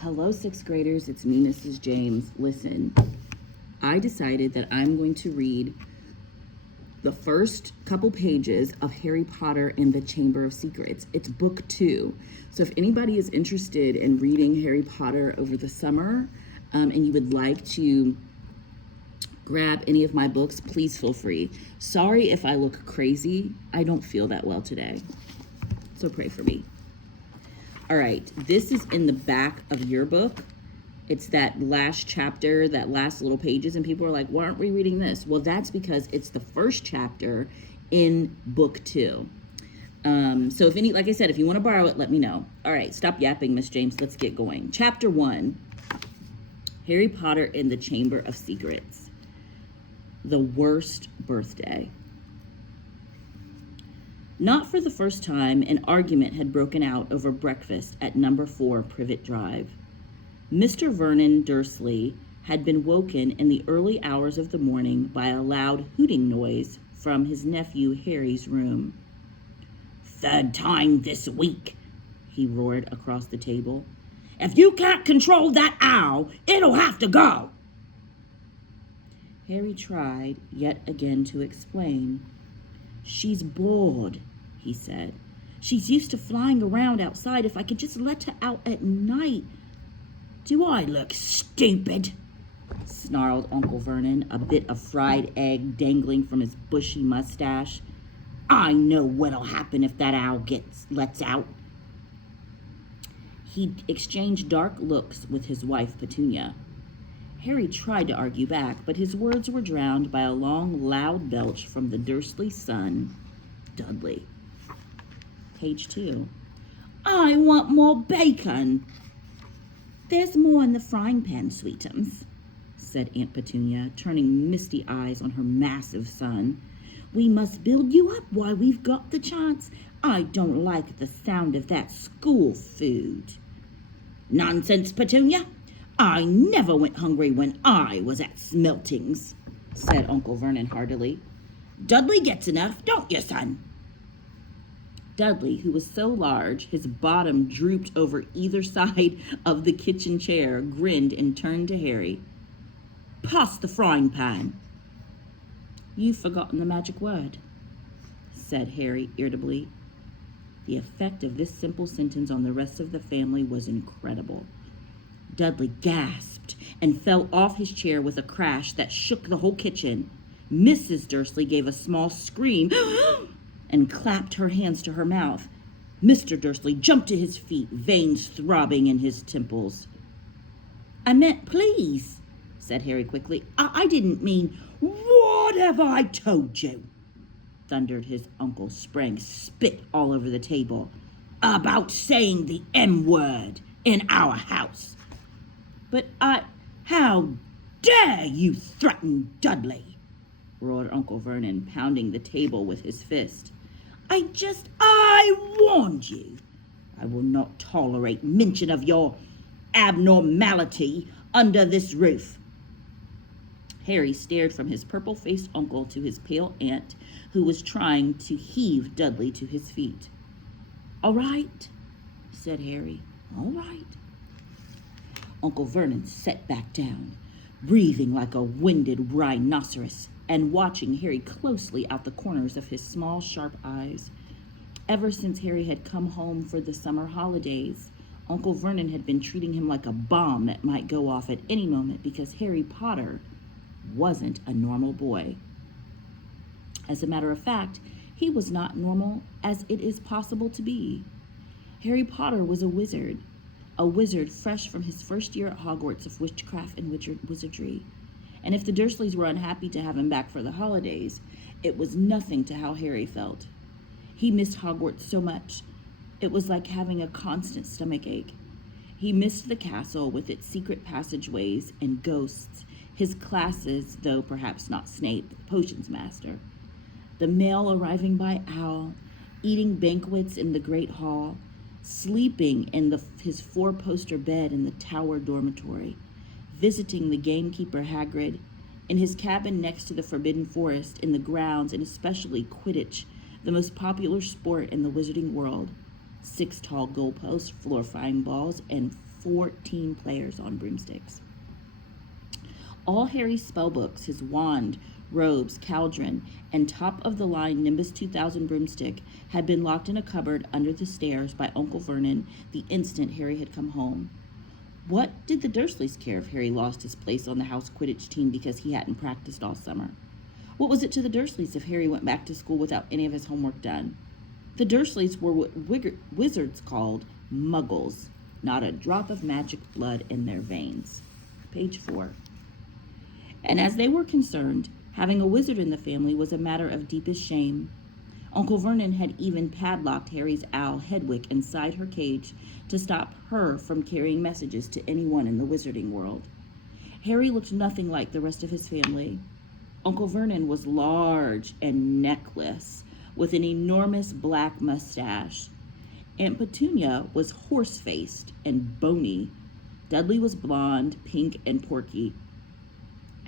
Hello, sixth graders. It's me, Mrs. James. Listen, I decided that I'm going to read the first couple pages of Harry Potter and the Chamber of Secrets. It's book 2. So if anybody is interested in reading Harry Potter over the summer and you would like to grab any of my books, please feel free. Sorry if I look crazy. I don't feel that well today. So pray for me. All right, this is in the back of your book. It's that last chapter, that last little pages, and people are like, why aren't we reading this? Well, that's because it's the first chapter in book 2. So if any, like I said, if you want to borrow it, let me know. All right, stop yapping, Miss James. Let's get going. Chapter 1, Harry Potter and the Chamber of Secrets. The worst birthday. Not for the first time, an argument had broken out over breakfast at number 4 Privet Drive. Mr. Vernon Dursley had been woken in the early hours of the morning by a loud hooting noise from his nephew Harry's room. "Third time this week," he roared across the table. "If you can't control that owl, it'll have to go." Harry tried yet again to explain. "She's bored," he said. "She's used to flying around outside. If I could just let her out at night." "Do I look stupid?" snarled Uncle Vernon, a bit of fried egg dangling from his bushy mustache. "I know what'll happen if that owl lets out." He exchanged dark looks with his wife, Petunia. Harry tried to argue back, but his words were drowned by a long, loud belch from the Dursley son, Dudley. Page 2. "I want more bacon." "There's more in the frying pan, sweetums," said Aunt Petunia, turning misty eyes on her massive son. "We must build you up while we've got the chance. I don't like the sound of that school food." "Nonsense, Petunia. I never went hungry when I was at Smeltings," said Uncle Vernon heartily. "Dudley gets enough, don't you, son?" Dudley, who was so large his bottom drooped over either side of the kitchen chair, grinned and turned to Harry. "Pass the frying pan." "You've forgotten the magic word," said Harry irritably. The effect of this simple sentence on the rest of the family was incredible. Dudley gasped and fell off his chair with a crash that shook the whole kitchen. Mrs. Dursley gave a small scream and clapped her hands to her mouth. Mr. Dursley jumped to his feet, veins throbbing in his temples. "I meant please," said Harry quickly. I didn't mean—" "What have I told you?" thundered his uncle, sprang spit all over the table. "About saying the M word in our house." "But how dare you threaten Dudley?" roared Uncle Vernon, pounding the table with his fist. I warned you. I will not tolerate mention of your abnormality under this roof." Harry stared from his purple-faced uncle to his pale aunt, who was trying to heave Dudley to his feet. "All right," said Harry. "All right." Uncle Vernon sat back down, breathing like a winded rhinoceros, and watching Harry closely out the corners of his small, sharp eyes. Ever since Harry had come home for the summer holidays, Uncle Vernon had been treating him like a bomb that might go off at any moment because Harry Potter wasn't a normal boy. As a matter of fact, he was not normal as it is possible to be. Harry Potter was a wizard fresh from his first year at Hogwarts of witchcraft and wizardry. And if the Dursleys were unhappy to have him back for the holidays, it was nothing to how Harry felt. He missed Hogwarts so much. It was like having a constant stomachache. He missed the castle with its secret passageways and ghosts, his classes, though perhaps not Snape, the potions master, the mail arriving by owl, eating banquets in the great hall, sleeping in his 4-poster bed in the tower dormitory, visiting the gamekeeper Hagrid, in his cabin next to the Forbidden Forest, in the grounds, and especially Quidditch, the most popular sport in the wizarding world. 6 tall goalposts, floor-flying balls, and 14 players on broomsticks. All Harry's spellbooks, his wand, robes, cauldron, and top-of-the-line Nimbus 2000 broomstick had been locked in a cupboard under the stairs by Uncle Vernon the instant Harry had come home. What did the Dursleys care if Harry lost his place on the house Quidditch team because he hadn't practiced all summer? What was it to the Dursleys if Harry went back to school without any of his homework done? The Dursleys were what wizards called muggles, not a drop of magic blood in their veins. Page 4. And as they were concerned, having a wizard in the family was a matter of deepest shame. Uncle Vernon had even padlocked Harry's owl Hedwig inside her cage to stop her from carrying messages to anyone in the wizarding world. Harry looked nothing like the rest of his family. Uncle Vernon was large and neckless, with an enormous black mustache. Aunt Petunia was horse-faced and bony. Dudley was blonde, pink, and porky.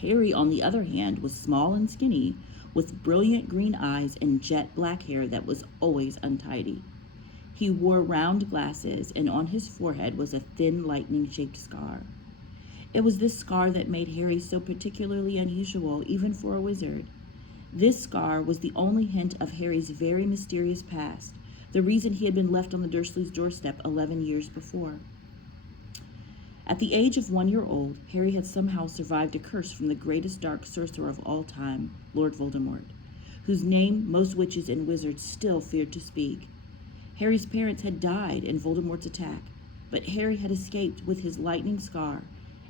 Harry, on the other hand, was small and skinny, with brilliant green eyes and jet black hair that was always untidy. He wore round glasses, and on his forehead was a thin, lightning-shaped scar. It was this scar that made Harry so particularly unusual, even for a wizard. This scar was the only hint of Harry's very mysterious past, the reason he had been left on the Dursleys' doorstep 11 years before. At the age of 1 year old, Harry had somehow survived a curse from the greatest dark sorcerer of all time, Lord Voldemort, whose name most witches and wizards still feared to speak. Harry's parents had died in Voldemort's attack, but Harry had escaped with his lightning scar,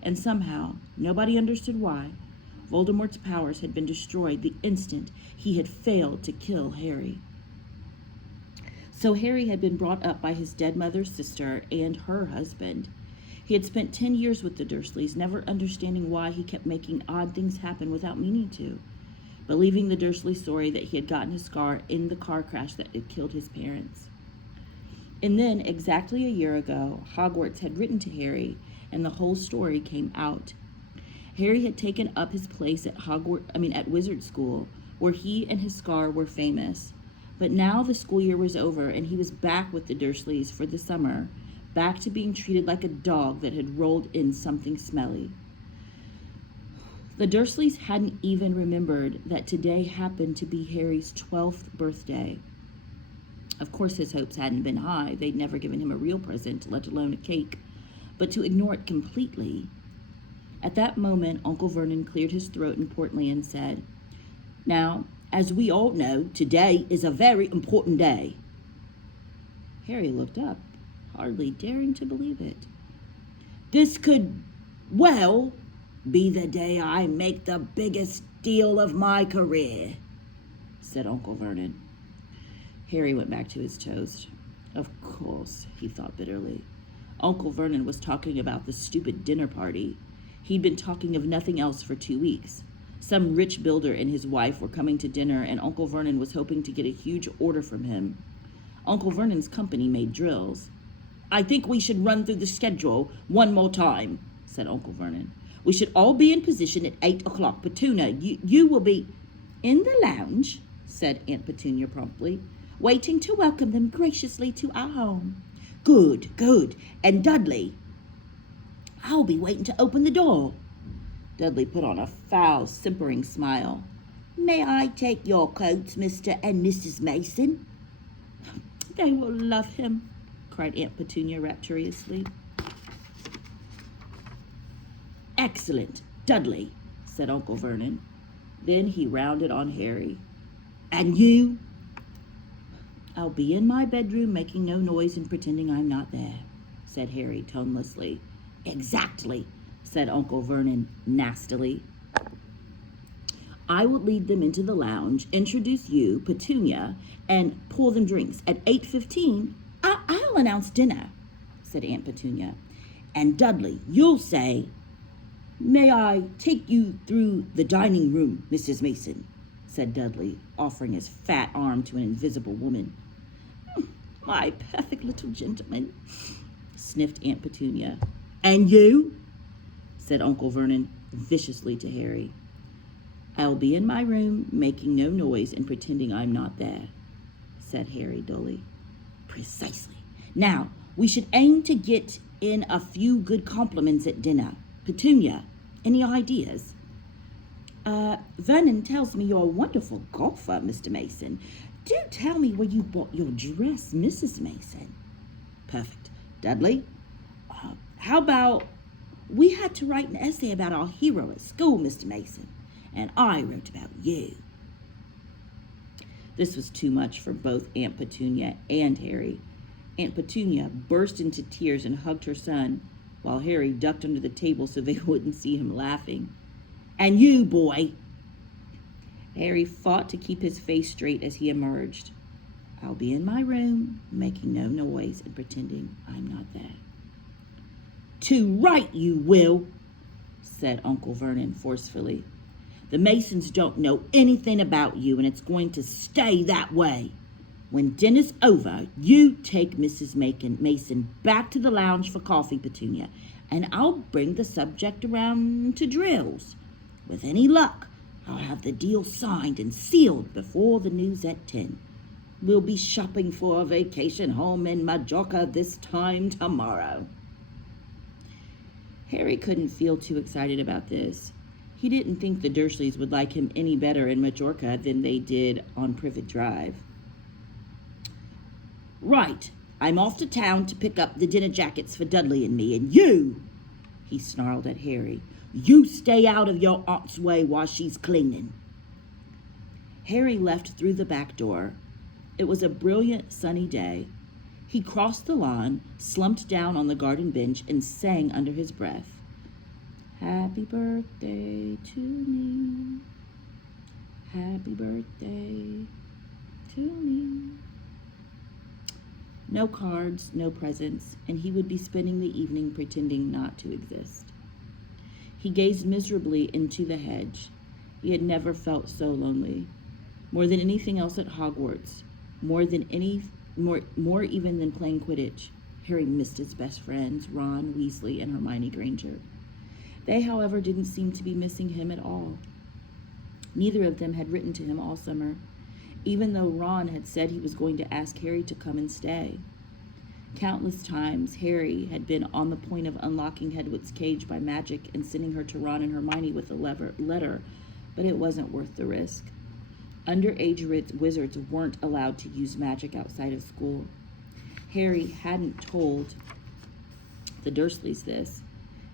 and somehow, nobody understood why, Voldemort's powers had been destroyed the instant he had failed to kill Harry. So Harry had been brought up by his dead mother's sister and her husband. He had spent 10 years with the Dursleys, never understanding why he kept making odd things happen without meaning to, believing the Dursley story that he had gotten his scar in the car crash that had killed his parents. And then, exactly a year ago, Hogwarts had written to Harry, and the whole story came out. Harry had taken up his place at at Wizard School, where he and his scar were famous. But now the school year was over, and he was back with the Dursleys for the summer, back to being treated like a dog that had rolled in something smelly. The Dursleys hadn't even remembered that today happened to be Harry's 12th birthday. Of course, his hopes hadn't been high. They'd never given him a real present, let alone a cake. But to ignore it completely. At that moment, Uncle Vernon cleared his throat importantly and said, "Now, as we all know, today is a very important day." Harry looked up, hardly daring to believe it. "This could, well, be the day I make the biggest deal of my career," said Uncle Vernon. Harry went back to his toast. Of course, he thought bitterly. Uncle Vernon was talking about the stupid dinner party. He'd been talking of nothing else for 2 weeks. Some rich builder and his wife were coming to dinner, and Uncle Vernon was hoping to get a huge order from him. Uncle Vernon's company made drills. "I think we should run through the schedule one more time," said Uncle Vernon. "We should all be in position at 8 o'clock. Petunia, you will be—" "In the lounge," said Aunt Petunia promptly, "waiting to welcome them graciously to our home." Good. And Dudley?" "I'll be waiting to open the door." Dudley put on a foul, simpering smile. "May I take your coats, Mr. and Mrs. Mason?" "They will love him," cried Aunt Petunia rapturously. "Excellent. Dudley," said Uncle Vernon. Then he rounded on Harry. "And you?" "I'll be in my bedroom making no noise and pretending I'm not there," said Harry tonelessly. "Exactly," said Uncle Vernon nastily. "I will lead them into the lounge, introduce you, Petunia, and pour them drinks. At 8:15, I'll announce dinner," said Aunt Petunia. "And Dudley, you'll say, 'May I take you through the dining room, Mrs. Mason?'" said Dudley, offering his fat arm to an invisible woman. "My perfect little gentleman," sniffed Aunt Petunia. "And you?" said Uncle Vernon viciously to Harry. "I'll be in my room, making no noise and pretending I'm not there," said Harry dully. "Precisely," Now, we should aim to get in a few good compliments at dinner. Petunia, any ideas? Vernon tells me you're a wonderful golfer, Mr. Mason. Do tell me where you bought your dress, Mrs. Mason. Perfect. Dudley, how about we had to write an essay about our hero at school, Mr. Mason, and I wrote about you. This was too much for both Aunt Petunia and Harry. Aunt Petunia burst into tears and hugged her son, while Harry ducked under the table so they wouldn't see him laughing. And you, boy! Harry fought to keep his face straight as he emerged. I'll be in my room, making no noise and pretending I'm not there. To right you will, said Uncle Vernon forcefully. The Masons don't know anything about you, and it's going to stay that way. When dinner's over, you take Mrs. Mason back to the lounge for coffee, Petunia, and I'll bring the subject around to drills. With any luck, I'll have the deal signed and sealed before the news at 10. We'll be shopping for a vacation home in Majorca this time tomorrow. Harry couldn't feel too excited about this. He didn't think the Dursleys would like him any better in Majorca than they did on Privet Drive. Right, I'm off to town to pick up the dinner jackets for Dudley and me, and you, he snarled at Harry, you stay out of your aunt's way while she's cleaning. Harry left through the back door. It was a brilliant sunny day. He crossed the lawn, slumped down on the garden bench, and sang under his breath. Happy birthday to me. Happy birthday to me. No cards, no presents, and he would be spending the evening pretending not to exist. He gazed miserably into the hedge. He had never felt so lonely. More than anything else at Hogwarts, more even than playing Quidditch, Harry missed his best friends, Ron, Weasley, and Hermione Granger. They, however, didn't seem to be missing him at all. Neither of them had written to him all summer, even though Ron had said he was going to ask Harry to come and stay. Countless times, Harry had been on the point of unlocking Hedwig's cage by magic and sending her to Ron and Hermione with a letter, but it wasn't worth the risk. Underage wizards weren't allowed to use magic outside of school. Harry hadn't told the Dursleys this.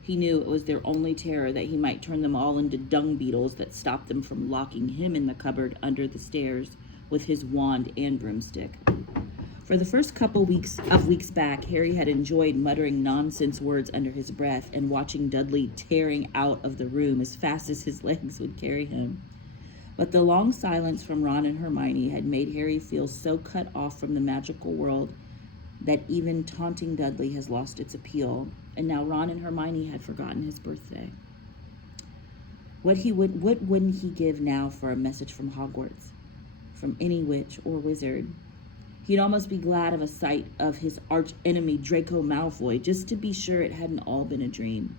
He knew it was their only terror that he might turn them all into dung beetles that stopped them from locking him in the cupboard under the stairs with his wand and broomstick. For the first couple weeks back, Harry had enjoyed muttering nonsense words under his breath and watching Dudley tearing out of the room as fast as his legs would carry him. But the long silence from Ron and Hermione had made Harry feel so cut off from the magical world that even taunting Dudley has lost its appeal, and now Ron and Hermione had forgotten his birthday. What wouldn't he give now for a message from Hogwarts, from any witch or wizard? He'd almost be glad of a sight of his arch enemy Draco Malfoy, just to be sure it hadn't all been a dream.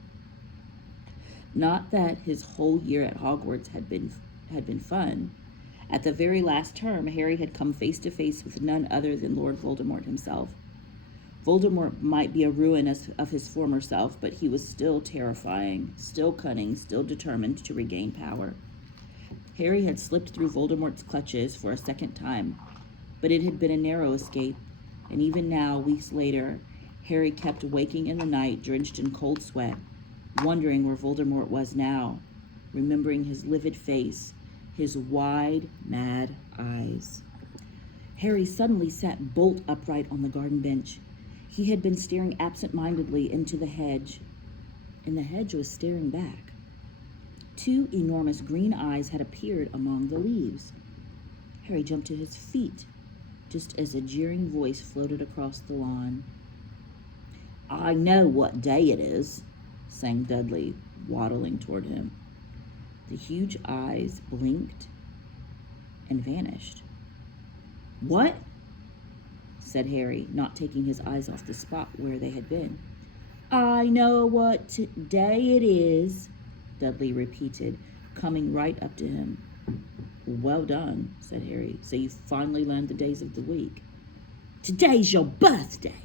Not that his whole year at Hogwarts had been fun. At the very last term, Harry had come face to face with none other than Lord Voldemort himself. Voldemort might be a ruin of his former self, but he was still terrifying, still cunning, still determined to regain power. Harry had slipped through Voldemort's clutches for a second time, but it had been a narrow escape, and even now, weeks later, Harry kept waking in the night, drenched in cold sweat, wondering where Voldemort was now, remembering his livid face, his wide, mad eyes. Harry suddenly sat bolt upright on the garden bench. He had been staring absent-mindedly into the hedge, and the hedge was staring back. Two enormous green eyes had appeared among the leaves. Harry jumped to his feet, just as a jeering voice floated across the lawn. "I know what day it is," sang Dudley, waddling toward him. The huge eyes blinked and vanished. "What?" said Harry, not taking his eyes off the spot where they had been. "I know what day it is," Dudley repeated, coming right up to him. "Well done," said Harry. "So you finally learned the days of the week." "Today's your birthday,"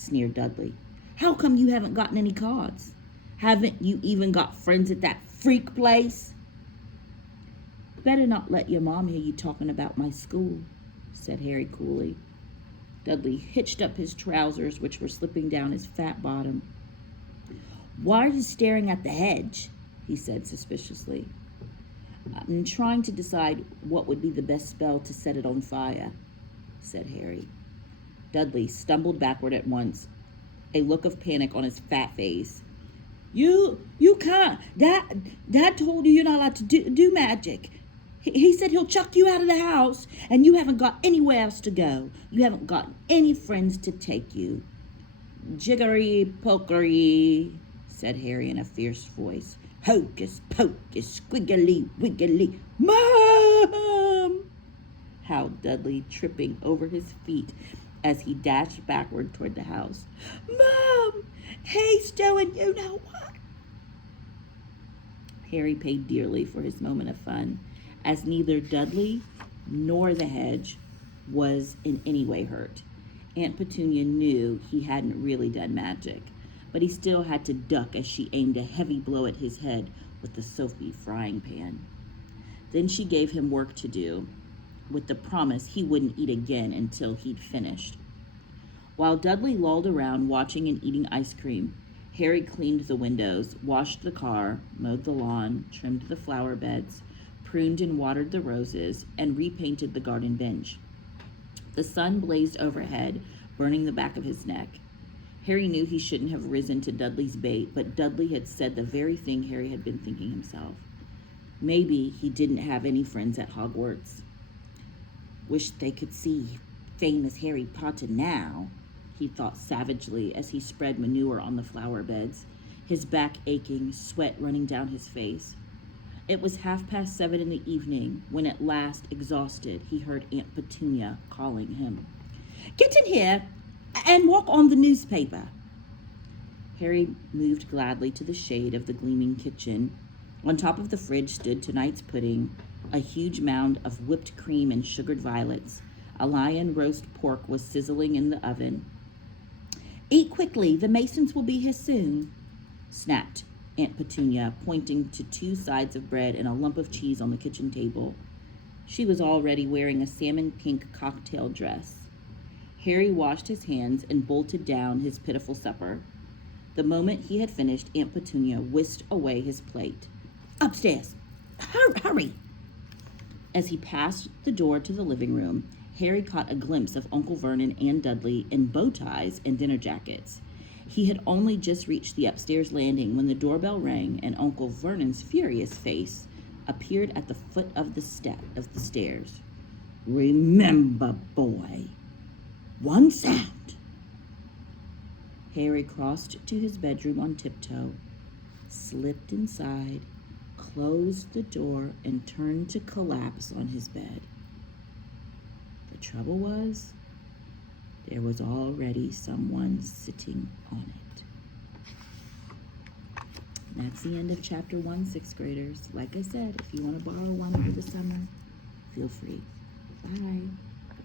sneered Dudley. How come you haven't gotten any cards? Haven't you even got friends at that freak place? Better not let your mom hear you talking about my school, said Harry coolly. Dudley hitched up his trousers, which were slipping down his fat bottom. Why are you staring at the hedge? He said suspiciously. I'm trying to decide what would be the best spell to set it on fire, said Harry. Dudley stumbled backward at once, a look of panic on his fat face. You can't. Dad told you you're not allowed to do magic. He said he'll chuck you out of the house, and you haven't got anywhere else to go. You haven't got any friends to take you. Jiggery pokery, said Harry in a fierce voice. Hocus pocus, squiggly wiggly. Mom! Howled Dudley, tripping over his feet as he dashed backward toward the house. Mom! He's doing you know what? Harry paid dearly for his moment of fun, as neither Dudley nor the hedge was in any way hurt. Aunt Petunia knew he hadn't really done magic, but he still had to duck as she aimed a heavy blow at his head with the soapy frying pan. Then she gave him work to do, with the promise he wouldn't eat again until he'd finished. While Dudley lolled around watching and eating ice cream, Harry cleaned the windows, washed the car, mowed the lawn, trimmed the flower beds, pruned and watered the roses, and repainted the garden bench. The sun blazed overhead, burning the back of his neck. Harry knew he shouldn't have risen to Dudley's bait, but Dudley had said the very thing Harry had been thinking himself. Maybe he didn't have any friends at Hogwarts. Wish they could see famous Harry Potter now, he thought savagely as he spread manure on the flower beds, his back aching, sweat running down his face. It was 7:30 in the evening when at last, exhausted, he heard Aunt Petunia calling him. Get in here and walk on the newspaper. Harry moved gladly to the shade of the gleaming kitchen. On top of the fridge stood tonight's pudding, a huge mound of whipped cream and sugared violets. A lion roast pork was sizzling in the oven. Eat quickly, the Masons will be here soon, snapped Aunt Petunia, pointing to 2 sides of bread and a lump of cheese on the kitchen table. She was already wearing a salmon pink cocktail dress. Harry washed his hands and bolted down his pitiful supper. The moment he had finished, Aunt Petunia whisked away his plate. Upstairs! Hurry! As he passed the door to the living room, Harry caught a glimpse of Uncle Vernon and Dudley in bow ties and dinner jackets. He had only just reached the upstairs landing when the doorbell rang and Uncle Vernon's furious face appeared at the foot of the stairs. Remember, boy, one sound. Harry crossed to his bedroom on tiptoe, slipped inside, closed the door, and turned to collapse on his bed. The trouble was, there was already someone sitting on it. And that's the end of chapter 1, 6th graders. Like I said, if you want to borrow one for the summer, feel free. Bye.